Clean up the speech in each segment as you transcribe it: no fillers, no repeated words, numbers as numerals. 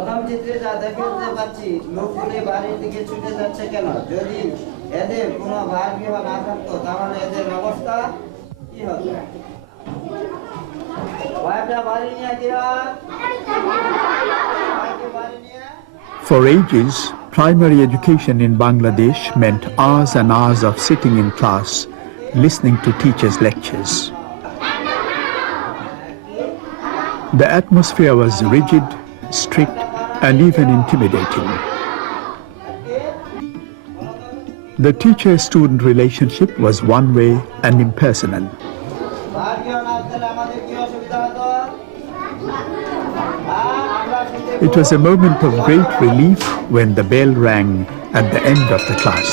প্রথম চিত্রে যা দেখতে পাচ্ছি লোকগুলি বাড়ির দিকে ছুটে যাচ্ছে কেন? যদি এদের কোনো ভার গৃহ না থাকতো তাহলে এদের অবস্থা কি হতো? For ages, primary education in Bangladesh meant hours and hours of sitting in class, listening to teachers' lectures. The atmosphere was rigid, strict, and even intimidating. The teacher-student relationship was one-way and impersonal. It was a moment of great relief when the bell rang at the end of the class.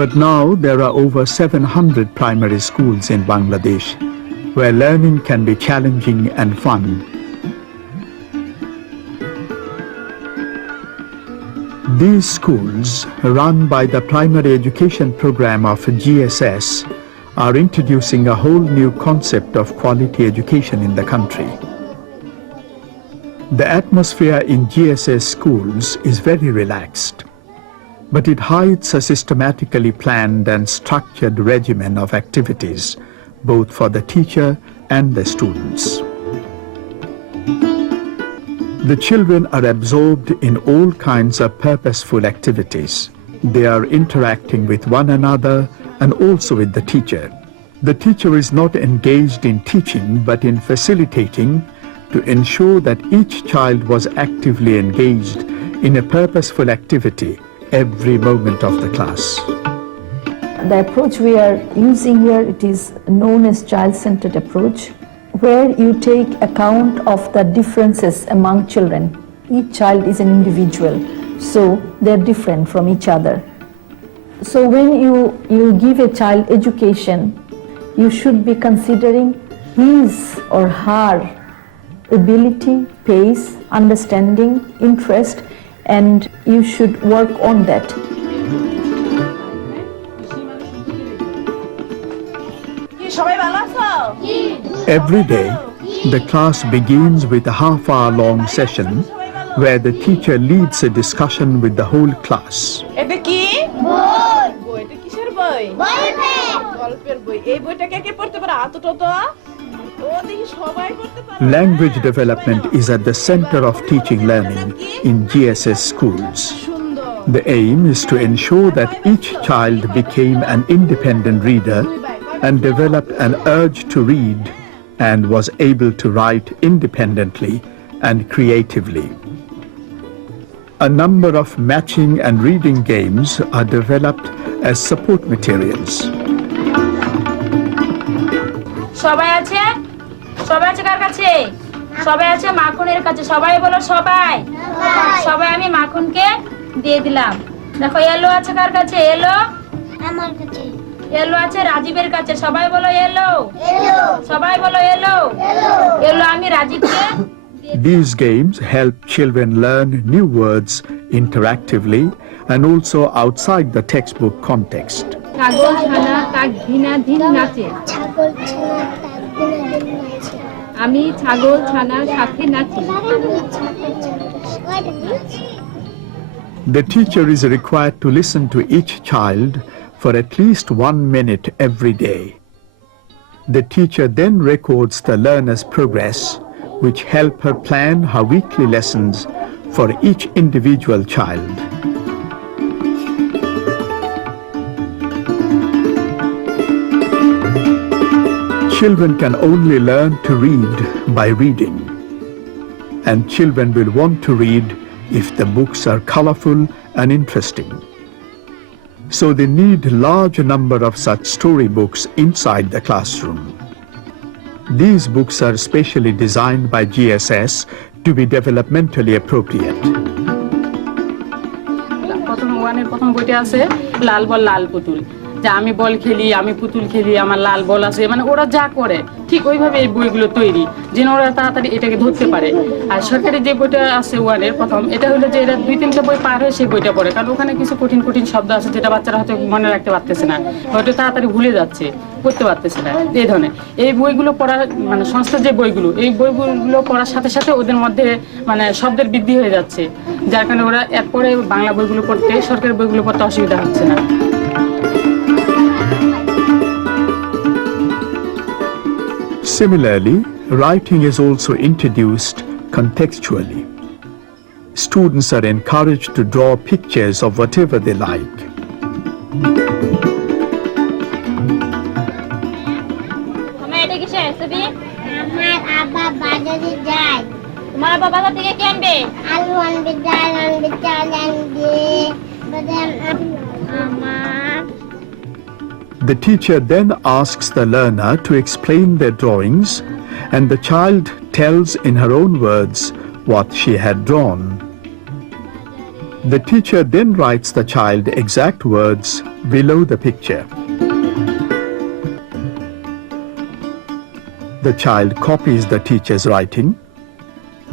But now there are over 700 primary schools in Bangladesh, where learning can be challenging and fun. These schools, run by the Primary Education Program of GSS, are introducing a whole new concept of quality education in the country. The atmosphere in GSS schools is very relaxed, but it hides a systematically planned and structured regimen of activities, both for the teacher and the students. The children are absorbed in all kinds of purposeful activities. They are interacting with one another and also with the teacher. The teacher is not engaged in teaching but in facilitating to ensure that each child was actively engaged in a purposeful activity every moment of the class. The approach we are using here, it is known as child-centered approach, where you take account of the differences among children. Each child is an individual, so they're different from each other. So when you give a child education, you should be considering his or her ability, pace, understanding, interest, and you should work on that. Every day, the class begins with a half-hour-long session where the teacher leads a discussion with the whole class. Language development is at the center of teaching learning in GSS schools. The aim is to ensure that each child became an independent reader and developed an urge to read and was able to write independently and creatively. A number of matching and reading games are developed as support materials. সবাই আছে কার কাছে? সবাই আছে মাখনের কাছে। সবাই বলো সবাই। সবাই আমি মাখনকে দিয়ে দিলাম। দেখো এলো আছে কার কাছে? এলো আমার কাছে। এলো আছে রাজীবের কাছে। সবাই বলো এলো। এলো। সবাই বলো এলো। এলো। এলো আমি রাজীবকে। These games help children learn new words interactively and also outside the textbook context. ছাগল ছানা কাক ভিনা দিন নাচে। ছাগল ছানা কাক ভিনা দিন নাচে। আমি ছাগল ছানার সাথে নাচি। The teacher is required to listen to each child for at least 1 minute every day. The teacher then records the learner's progress, which help her plan her weekly lessons for each individual child. Children can only learn to read by reading, and children will want to read if the books are colorful and interesting. So they need a large number of such storybooks inside the classroom. These books are specially designed by GSS to be developmentally appropriate. প্রথম বইটা আছে লাল বল লাল পুতুল। যে আমি বল খেলি, আমি পুতুল খেলি, আমার লাল বল আছে, মানে ওরা যা করে ঠিক ওইভাবে এই বইগুলো তৈরি, যেন ওরা তাড়াতাড়ি এটাকে ধরতে পারে। আর সরকারি যে বইটা আছে ওয়ানের প্রথম, এটা হলো যে এরা 2-3টা বই পার হয়ে সেই বইটা পড়ে, কারণ ওখানে কিছু কঠিন কঠিন শব্দ আছে যেটা বাচ্চারা হয়তো মনে রাখতে পারতেছে না, হয়তো তাড়াতাড়ি ভুলে যাচ্ছে, পড়তে পারতেছে না। এই ধরনের এই বইগুলো পড়ার মানে সংস্থার যে বইগুলো, এই বইগুলো পড়ার সাথে সাথে ওদের মধ্যে মানে শব্দের বৃদ্ধি হয়ে যাচ্ছে, যার কারণে ওরা এরপরে বাংলা বইগুলো পড়তে, সরকারি বইগুলো পড়তে অসুবিধা হচ্ছে না। Similarly, writing is also introduced contextually. Students are encouraged to draw pictures of whatever they like. আমার আব্বা বাজারে যায়। তোমার বাবা বাজার থেকে কি আনবে? আলু আনবে, ডাল আনবে, চাল আনবে, বাদাম আমার। The teacher then asks the learner to explain their drawings, and the child tells in her own words what she had drawn. The teacher then writes the child exact words below the picture. The child copies the teacher's writing.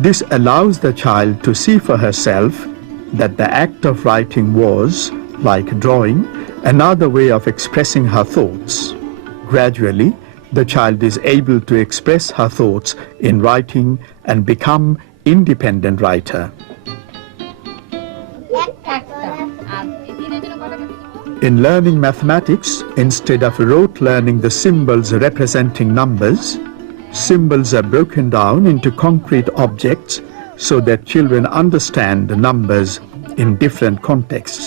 This allows the child to see for herself that the act of writing was, like drawing, another way of expressing her thoughts. Gradually, the child is able to express her thoughts in writing and become independent writer. In learning mathematics, instead of rote learning the symbols representing numbers, symbols are broken down into concrete objects so that children understand the numbers in different contexts.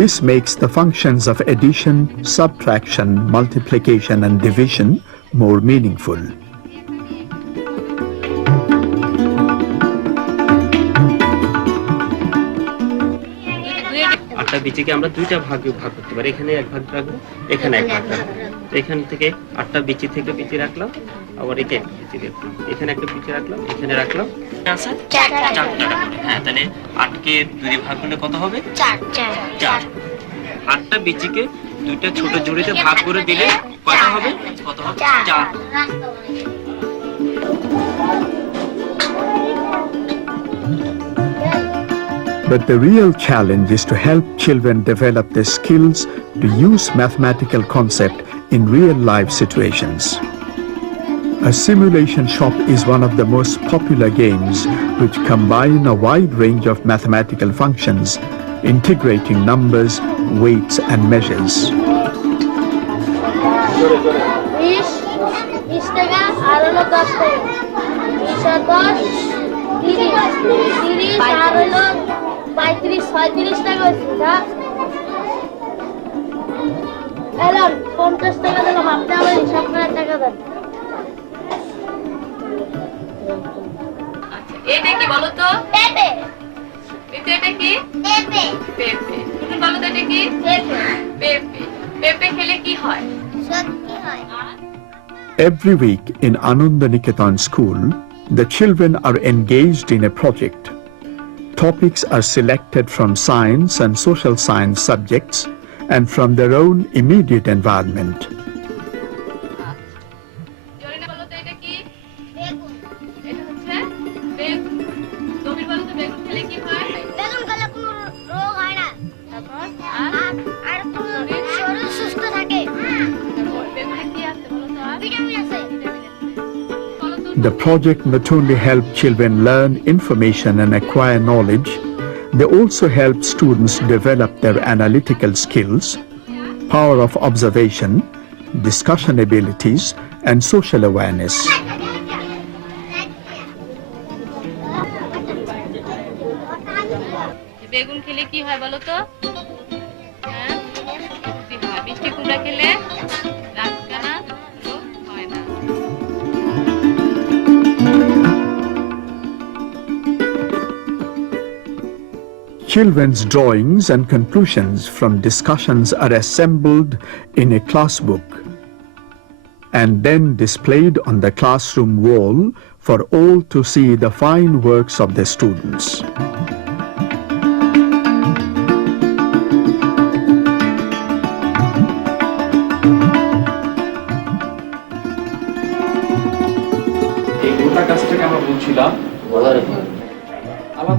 This makes the functions of addition, subtraction, multiplication, and division more meaningful. আটটা বিচিকে আমরা দুইটা ভাগে ভাগ করতে পারি, এখানে এক ভাগ রাখবো, এখানে এক ভাগ রাখবো। এখান থেকে 8টা বিচি থেকে বিচি রাখলাম, আবার একে একটা বিচি রাখলাম, এখানে একটা বিচি রাখলাম, এখানে রাখলাম, আছে 4টা। হ্যাঁ, তাহলে 8কে 2 ভাগ করলে কত হবে? 4। 8টা বিচিকে দুইটা ছোট জুড়িতে ভাগ করে দিলে কত হবে? 4। But the real challenge is to help children develop their skills to use mathematical concept in real-life situations. A simulation shop is one of the most popular games which combine a wide range of mathematical functions, integrating numbers, weights and measures. 20 টাকা আর হলো 10 টাকা, 20 আর 10 30 আর হলো 35-36 টাকা হচ্ছে না। এলাম 50 টাকা দিলাম, আপনি আমার হিসাব করে টাকা দেন। এটা কি বলো তো? পেঁপে। এটা কি? পেঁপে। পেঁপে। তুমি বলো তো এটা কি? পেঁপে। পেঁপে। পেঁপে খেলে কি হয়? সত্যি হয়। Every week in Anandaniketan school, the children are engaged in a project. Topics are selected from science and social science subjects and from their own immediate environment. Zarina বলো তো এটা কি? বেগুন। এটা হচ্ছে বেগুন। তুমি বলো তো বেগুন খেলে কি হয়? বেগুন খেলে কোনো রোগ হয় না। তারপর আর কোনো শরীর সুস্থ থাকে। বেগুনে কি আছে বলো তো? ভিটামিন আছে। The project not only help children learn information and acquire knowledge, they also help students develop their analytical skills, power of observation, discussion abilities, and social awareness. বেগুন খেলে কি হয় বলো তো? হ্যাঁ, মিষ্টি কুমড়া খেলে রাতকানা রোগ হয় না। Children's drawings and conclusions from discussions are assembled in a class book. and then displayed on the classroom wall for all to see the fine works of the students.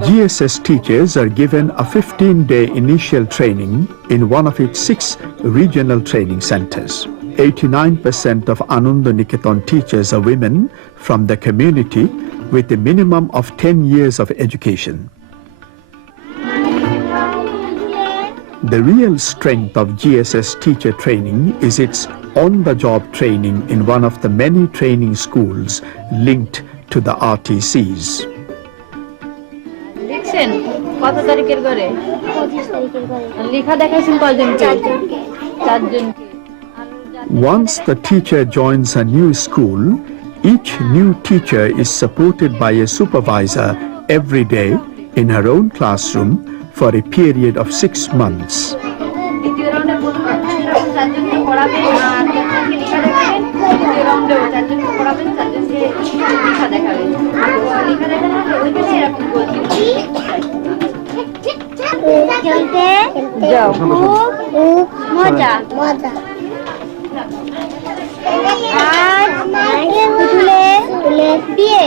GSS teachers are given a 15-day initial training in one of its 6 regional training centers. 89% of Anandaniketan teachers are women from the community with a minimum of 10 years of education. The real strength of GSS teacher training is its on-the-job training in one of the many training schools linked to the RTCs. লিখছেন কত তারিখের করে 25 তারিখের করে লেখা দেখাইছেন কয়জনকে 4জনকে Once the teacher joins a new school, each new teacher is supported by a supervisor every day in her own classroom for a period of 6 months. দ্বিতীয় রাউন্ডে 4জনকে পড়াবেন আর 4জনকে লেখা দেখাবেন দ্বিতীয় রাউন্ডে 4জনকে পড়াবেন 4জনকে লেখা দেখাবেন লেখা দেখালে ওইখানে এরকম বলছি খেলতে যাও খুব মজা আর তুলে দিয়ে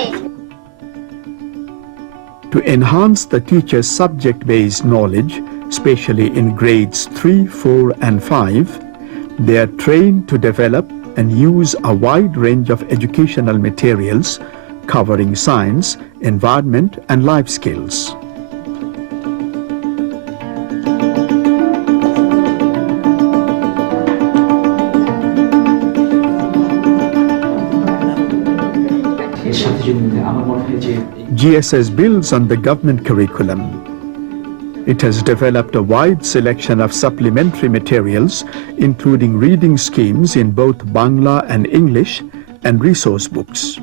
To enhance the teacher's subject-based knowledge, especially in grades 3, 4 and 5, they are trained to develop and use a wide range of educational materials covering science, environment and life skills. GSS builds on the government curriculum. It has developed a wide selection of supplementary materials, including reading schemes in both Bangla and English, and resource books.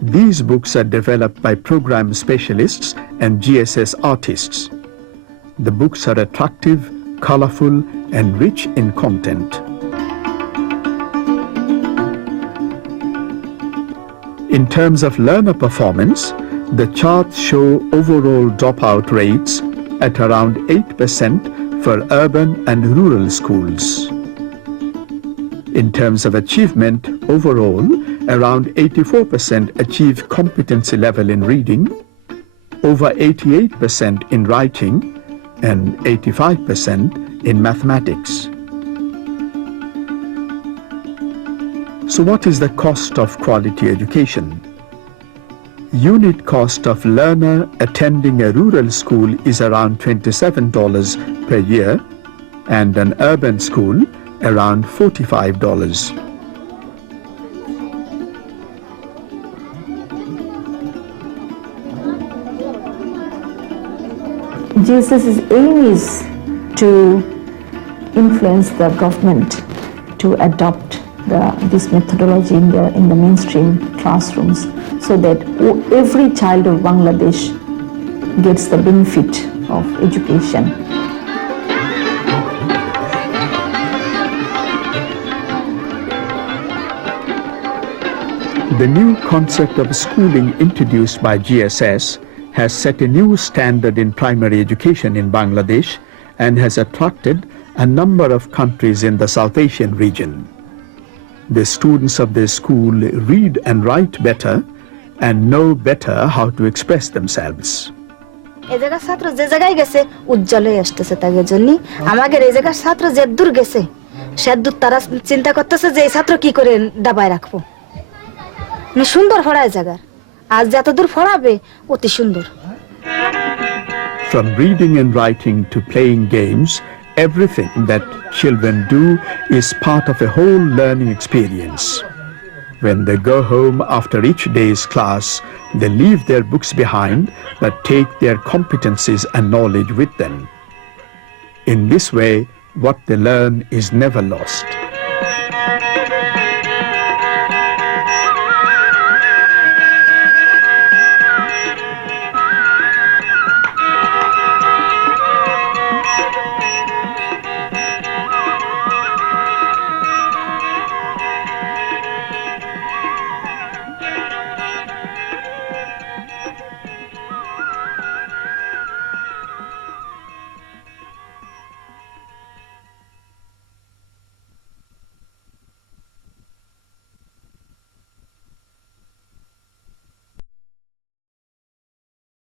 These books are developed by program specialists and GSS artists. The books are attractive, colorful, and rich in content. In terms of learner performance, the charts show overall dropout rates at around 8% for urban and rural schools. In terms of achievement, overall, around 84% achieve competency level in reading, over 88% in writing, and 85% in mathematics. So what is the cost of quality education? Unit cost of learner attending a rural school is around $27 per year and an urban school around $45. GSS's aim is to influence the government to adopt this methodology in the mainstream classrooms so that every child of Bangladesh gets the benefit of education. The new concept of schooling introduced by GSS has set a new standard in primary education in Bangladesh and has attracted a number of countries in the South Asian region. The students of this school read and write better and know better how to express themselves. এই জায়গার ছাত্র যে জায়গায় গেছে উজ্জ্বল হয়ে আসতেছে তাদের জন্য আমাদের এই জায়গার ছাত্র যে দূর গেছে সে দূর তারা চিন্তা করতেছে যে এই ছাত্র কি করে দাবায় রাখবো মানে সুন্দর পড়ায় জায়গার আজ যত দূর পড়াবে অতি সুন্দর From reading and writing to playing games, everything that children do is part of a whole learning experience. When they go home after each day's class, they leave their books behind but take their competencies and knowledge with them. In this way, what they learn is never lost.